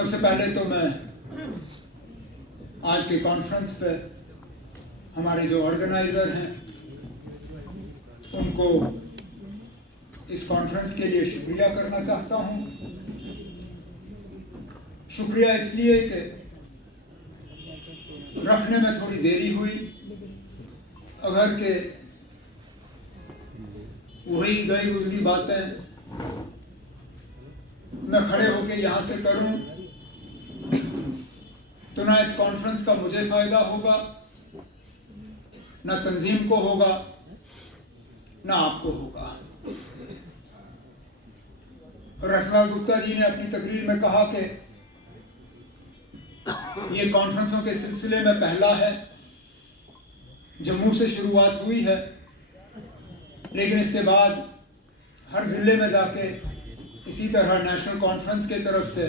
सबसे पहले तो मैं आज के कॉन्फ्रेंस पे हमारे जो ऑर्गेनाइजर हैं उनको इस कॉन्फ्रेंस के लिए शुक्रिया करना चाहता हूं। शुक्रिया इसलिए कि रखने में थोड़ी देरी हुई, अगर के वही गई गुजरी बातें मैं खड़े होके यहाँ से करूं तो ना इस कॉन्फ्रेंस का मुझे फायदा होगा, ना तंजीम को होगा, ना आपको होगा। रखलाल गुप्ता जी ने अपनी तकरीर में कहा कि ये कॉन्फ्रेंसों के सिलसिले में पहला है। जम्मू से शुरुआत हुई है, लेकिन इसके बाद हर जिले में जाके इसी तरह नेशनल कॉन्फ्रेंस के तरफ से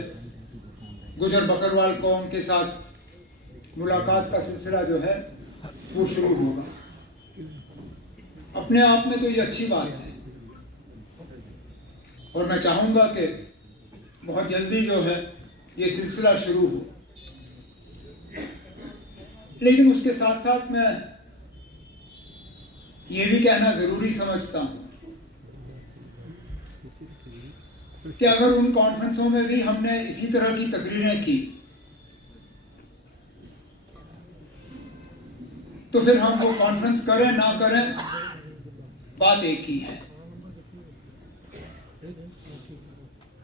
गुजर बकरवाल कौम के साथ मुलाकात का सिलसिला जो है वो शुरू होगा। अपने आप में तो ये अच्छी बात है और मैं चाहूंगा कि बहुत जल्दी जो है ये सिलसिला शुरू हो। लेकिन उसके साथ साथ मैं ये भी कहना जरूरी समझता हूं कि अगर उन कॉन्फ्रेंसों में भी हमने इसी तरह की तकरीरें की तो फिर हम वो कॉन्फ्रेंस करें ना करें, बात एक ही है।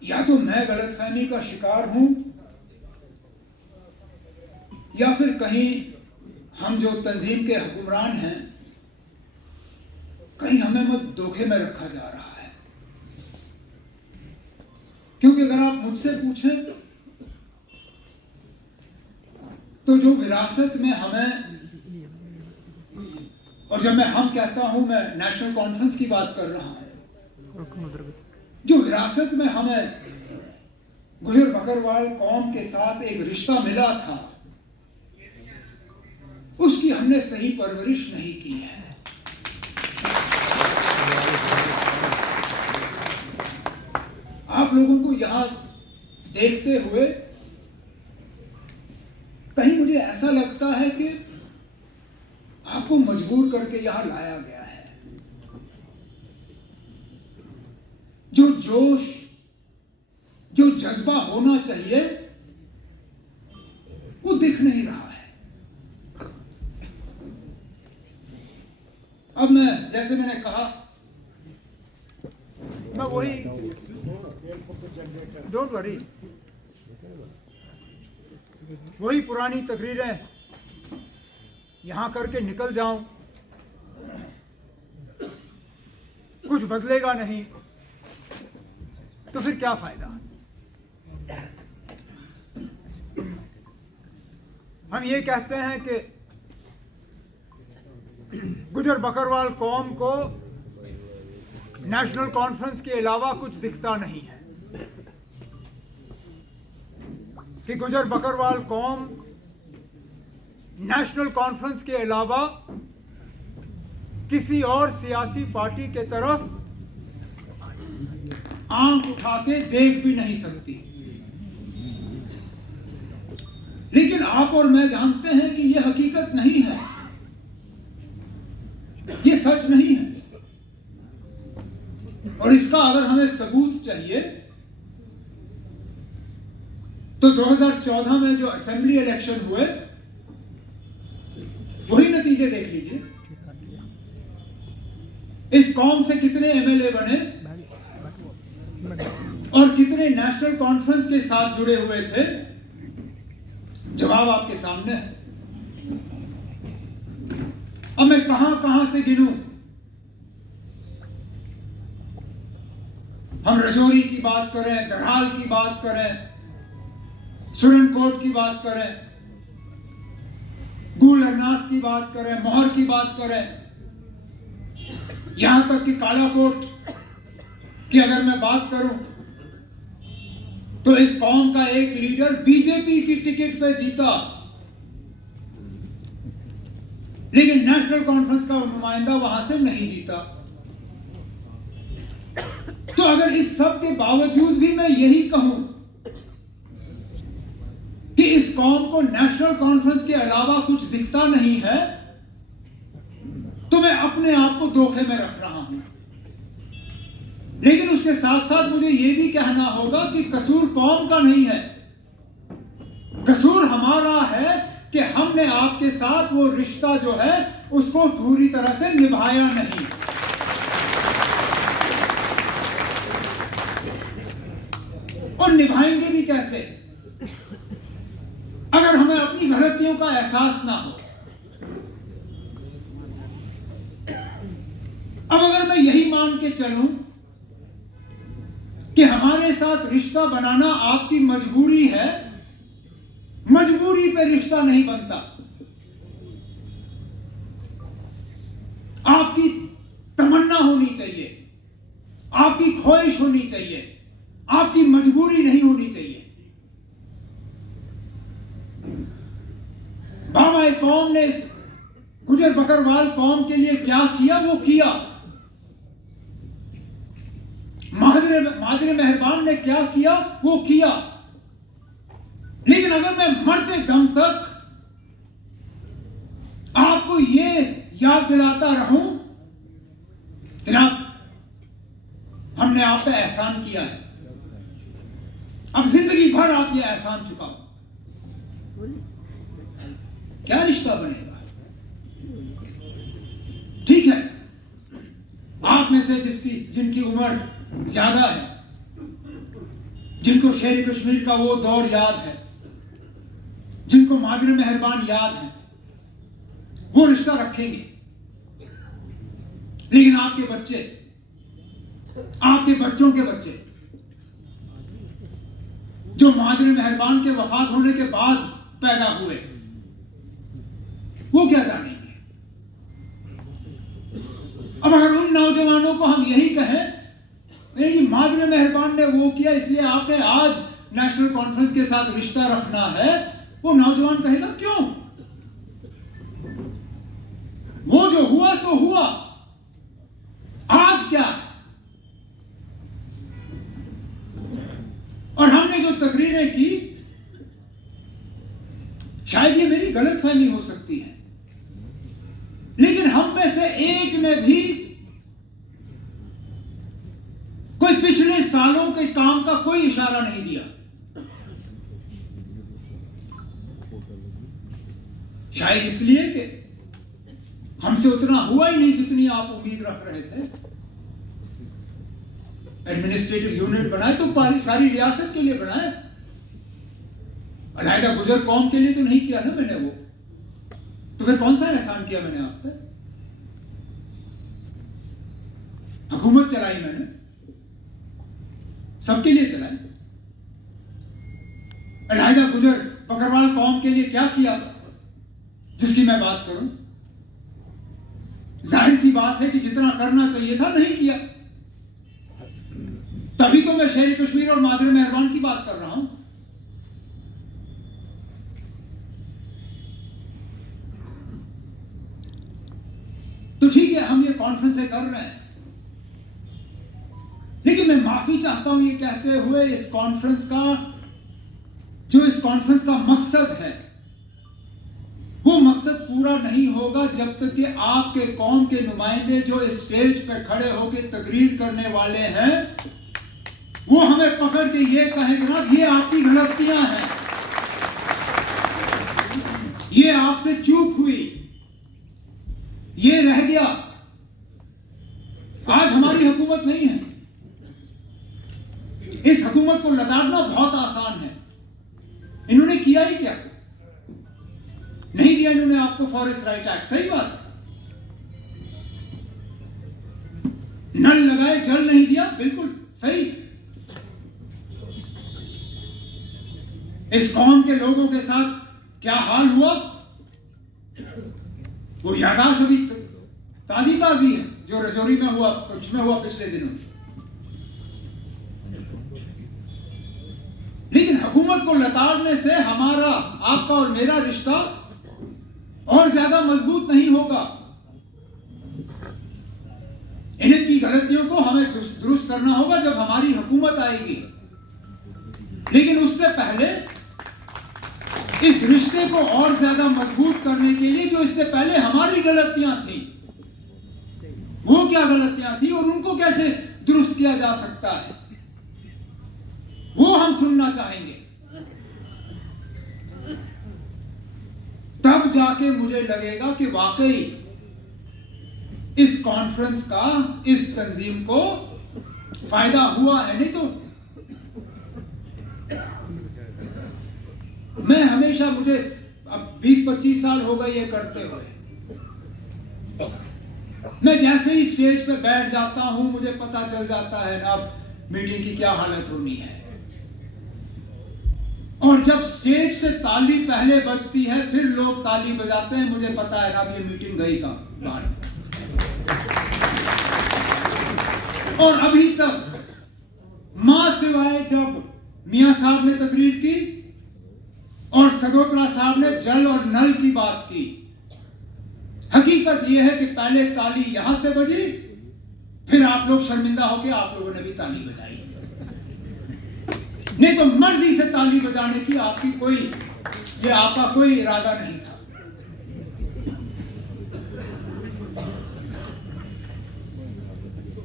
या तो मैं गलतफहमी का शिकार हूं या फिर कहीं हम जो तंजीम के हुक्मरान हैं कहीं हमें मत धोखे में रखा जा रहा है। क्योंकि अगर आप मुझसे पूछें तो जो विरासत में हमें, और जब मैं हम कहता हूं मैं नेशनल कॉन्फ्रेंस की बात कर रहा हूं, जो विरासत में हमें गुजर बकरवाल कौम के साथ एक रिश्ता मिला था उसकी हमने सही परवरिश नहीं की है। आप लोगों को यहां देखते हुए कहीं मुझे ऐसा लगता है कि आपको मजबूर करके यहां लाया गया है। जो जोश, जो जज्बा होना चाहिए वो दिख नहीं रहा है। अब मैं, जैसे मैंने कहा, मैं वही, डोंट वरी, वही पुरानी तकरीरें यहां करके निकल जाऊं, कुछ बदलेगा नहीं तो फिर क्या फायदा। हम ये कहते हैं कि गुजर बकरवाल कौम को नेशनल कॉन्फ्रेंस के अलावा कुछ दिखता नहीं है, कि गुजर बकरवाल कौम नेशनल कॉन्फ्रेंस के अलावा किसी और सियासी पार्टी के तरफ आंख उठा के देख भी नहीं सकती। लेकिन आप और मैं जानते हैं कि यह हकीकत नहीं है, ये सच नहीं है। और इसका अगर हमें सबूत चाहिए तो 2014 में जो असेंबली इलेक्शन हुए वही नतीजे देख लीजिए। इस कौम से कितने एमएलए बने और कितने नेशनल कॉन्फ्रेंस के साथ जुड़े हुए थे, जवाब आपके सामने है। अब मैं कहां से गिनूं? हम रजौरी की बात करें, दरहाल की बात करें, सुरनकोट की बात करें, गुल अरनास की बात करें, मोहर की बात करें, यहां तक कि कालाकोट की अगर मैं बात करूं तो इस कौम का एक लीडर बीजेपी की टिकट पे जीता, लेकिन नेशनल कॉन्फ्रेंस का नुमाइंदा वहां से नहीं जीता। तो अगर इस सब के बावजूद भी मैं यही कहूं कौम को नेशनल कॉन्फ्रेंस के अलावा कुछ दिखता नहीं है तो मैं अपने आप को धोखे में रख रहा हूं। लेकिन उसके साथ साथ मुझे यह भी कहना होगा कि कसूर कौम का नहीं है, कसूर हमारा है कि हमने आपके साथ वो रिश्ता जो है उसको पूरी तरह से निभाया नहीं। और निभाएंगे भी कैसे अगर हमें अपनी गलतियों का एहसास ना हो। अब अगर मैं यही मान के चलूं कि हमारे साथ रिश्ता बनाना आपकी मजबूरी है, मजबूरी पे रिश्ता नहीं बनता। आपकी तमन्ना होनी चाहिए, आपकी ख्वाहिश होनी चाहिए, आपकी मजबूरी नहीं होनी चाहिए। बाबा कौम ने इस गुजर बकरवाल कौम के लिए क्या किया वो किया, मादरे मेहरबान ने क्या किया वो किया। लेकिन अगर मैं मरते दम तक आपको ये याद दिलाता रहूं जनाब हमने आप पे एहसान किया है, अब जिंदगी भर आप ये एहसान चुकाओ, क्या रिश्ता बनेगा? ठीक है, आप में से जिनकी उम्र ज्यादा है, जिनको शेर कश्मीर का वो दौर याद है, जिनको मादरे मेहरबान याद है, वो रिश्ता रखेंगे। लेकिन आपके बच्चे, आपके बच्चों के बच्चे जो मादरे मेहरबान के वफात होने के बाद पैदा हुए, वो क्या जानेंगे? अब अगर उन नौजवानों को हम यही कहें नहीं मादरे मेहरबान ने वो किया इसलिए आपने आज नेशनल कॉन्फ्रेंस के साथ रिश्ता रखना है, वो नौजवान कहेगा क्यों? वो जो हुआ सो हुआ, आज क्या? और हमने जो तकरीरें की, शायद ये मेरी गलतफहमी हो सकती है, लेकिन हम में से एक ने भी कोई पिछले सालों के काम का कोई इशारा नहीं दिया। शायद इसलिए कि हमसे उतना हुआ ही नहीं जितनी आप उम्मीद रख रहे थे। एडमिनिस्ट्रेटिव यूनिट बनाए तो सारी रियासत के लिए बनाए, अलहदा गुजर कौम के लिए तो नहीं किया ना मैंने वो। तो फिर कौन सा एहसान किया मैंने आप पे? हुकूमत चलाई मैंने, सबके लिए चलाई। अलहदा गुजर बकरवाल कौम के लिए क्या किया जिसकी मैं बात करूं? जाहिर सी बात है कि जितना करना चाहिए था नहीं किया। तभी तो मैं शेर कश्मीर और मादरे मेहरबान की बात कर रहा हूं। तो ठीक है, हम ये कॉन्फ्रेंस कर रहे हैं, लेकिन मैं माफी चाहता हूं ये कहते हुए इस कॉन्फ्रेंस का मकसद है वो मकसद पूरा नहीं होगा जब तक कि आपके कौम के नुमाइंदे जो इस स्टेज पर खड़े होकर तकरीर करने वाले हैं वो हमें पकड़ के ये कहें कि ना ये आपकी गलतियां हैं, ये आपसे चूक हुई, ये रह गया। आज हमारी हुकूमत नहीं है, इस हुकूमत को लताड़ना बहुत आसान है। इन्होंने किया ही क्या? नहीं दिया इन्होंने आपको फॉरेस्ट राइट एक्ट, सही बात। नल लगाए जल नहीं दिया, बिल्कुल सही। इस कौम के लोगों के साथ क्या हाल हुआ वो यादाश्त अभी ताजी है, जो रजौरी में हुआ, कुछ में हुआ पिछले दिनों। लेकिन हुकूमत को लताड़ने से हमारा, आपका और मेरा रिश्ता और ज्यादा मजबूत नहीं होगा। इनकी गलतियों को हमें दुरुस्त करना होगा जब हमारी हुकूमत आएगी। लेकिन उससे पहले इस रिश्ते को और ज्यादा मजबूत करने के लिए जो इससे पहले हमारी गलतियां थी, वो क्या गलतियां थी और उनको कैसे दुरुस्त किया जा सकता है, वो हम सुनना चाहेंगे। तब जाके मुझे लगेगा कि वाकई इस कॉन्फ्रेंस का इस तंजीम को फायदा हुआ है। नहीं तो मैं हमेशा, मुझे अब 20-25 साल हो गए ये करते हुए, मैं जैसे ही स्टेज पे बैठ जाता हूं मुझे पता चल जाता है ना अब मीटिंग की क्या हालत होनी है। और जब स्टेज से ताली पहले बजती है फिर लोग ताली बजाते हैं, मुझे पता है ना अब ये मीटिंग गई का बाहर। और अभी तक मां सिवाय जब मियां साहब ने तकरीर की और सगोत्रा साहब ने जल और नल की बात की, हकीकत यह है कि पहले ताली यहां से बजी, फिर आप लोग शर्मिंदा होकर आप लोगों ने भी ताली बजाई। नहीं तो मर्जी से ताली बजाने की आपकी कोई, ये आपका कोई इरादा नहीं था।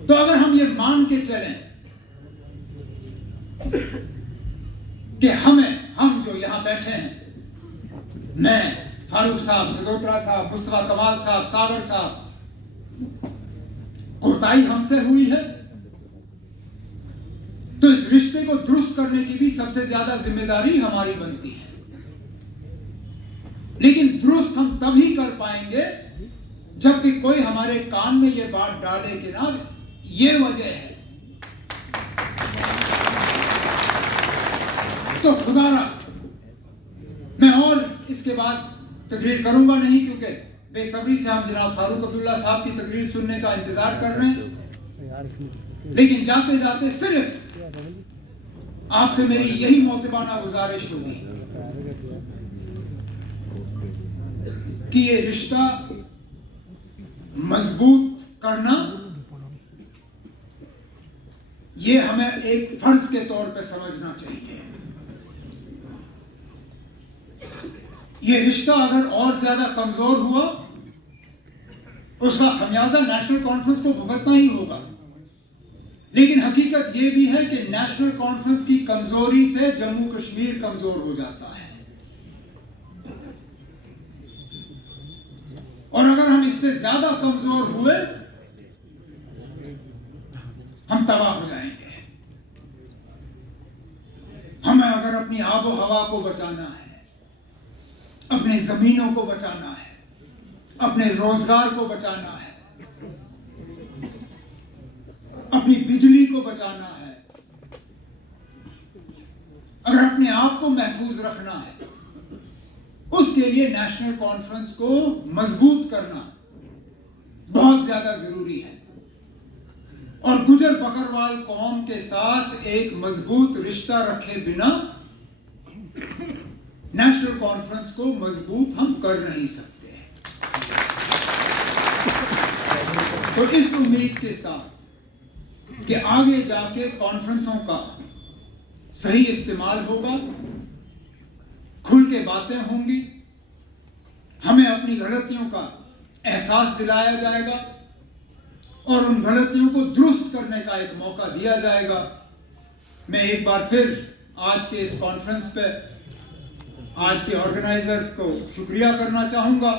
तो अगर हम ये मान के चलें कि हम जो यहां बैठे हैं, मैं, फारूक साहब, सगोत्रा साहब, मुस्तफा कमाल साहब, सागर साहब, कोताही हमसे हुई है, तो इस रिश्ते को दुरुस्त करने की भी सबसे ज्यादा जिम्मेदारी हमारी बनती है। लेकिन दुरुस्त हम तभी कर पाएंगे जबकि कोई हमारे कान में यह बात डाले कि ना ये वजह है। तो खुदारा मैं और इसके बाद तकरीर करूंगा नहीं, क्योंकि बेसब्री से हम जनाब फारूक अब्दुल्ला साहब की तकरीर सुनने का इंतजार कर रहे हैं। लेकिन जाते जाते सिर्फ आपसे मेरी यही मोतबाना गुजारिश होगी कि ये रिश्ता मजबूत करना, ये हमें एक फर्ज के तौर पे समझना चाहिए। ये रिश्ता अगर और ज्यादा कमजोर हुआ, उसका खमियाजा नेशनल कॉन्फ्रेंस को भुगतना ही होगा। लेकिन हकीकत यह भी है कि नेशनल कॉन्फ्रेंस की कमजोरी से जम्मू कश्मीर कमजोर हो जाता है, और अगर हम इससे ज्यादा कमजोर हुए हम तबाह हो जाएंगे। हमें अगर अपनी आबो हवा को बचाना है, अपने जमीनों को बचाना है, अपने रोजगार को बचाना है, अपनी बिजली को बचाना है, अगर अपने आप को महफूज रखना है, उसके लिए नेशनल कॉन्फ्रेंस को मजबूत करना बहुत ज्यादा जरूरी है। और गुजर बकरवाल कौम के साथ एक मजबूत रिश्ता रखे बिना नेशनल कॉन्फ्रेंस को मजबूत हम कर नहीं सकते। तो इस उम्मीद के साथ कि आगे जाके कॉन्फ्रेंसों का सही इस्तेमाल होगा, खुल के बातें होंगी, हमें अपनी गलतियों का एहसास दिलाया जाएगा और उन गलतियों को दुरुस्त करने का एक मौका दिया जाएगा। मैं एक बार फिर आज के इस कॉन्फ्रेंस पे आज के ऑर्गेनाइजर्स को शुक्रिया करना चाहूंगा